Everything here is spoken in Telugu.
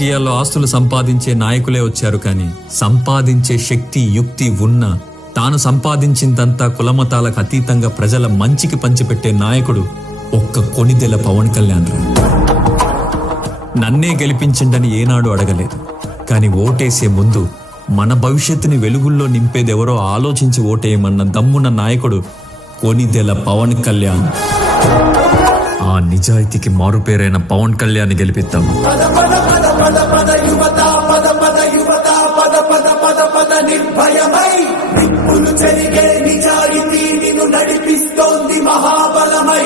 రాజకీయాల్లో ఆస్తులు సంపాదించే నాయకులే వచ్చారు, కానీ సంపాదించే శక్తి యుక్తి ఉన్నా తాను సంపాదించిందంతా కులమతాలకు అతీతంగా ప్రజల మంచికి పంచిపెట్టే నాయకుడు ఒక్క కొణిదెల పవన్ కళ్యాణ్ రా. నన్నే గెలిపించండని ఏనాడు అడగలేదు, కానీ ఓటేసే ముందు మన భవిష్యత్తుని వెలుగుల్లో నింపేదెవరో ఆలోచించి ఓటేయమన్న దమ్మున్న నాయకుడు కొణిదెల పవన్ కళ్యాణ్. ఆ నిజాయితీకి మారుపేరైన పవన్ కళ్యాణ్ గెలిపిద్దాం. నిర్భయమై నిప్పులు చెరిగే నిజాయితీ నిన్ను నడిపిస్తోంది మహాబలమై.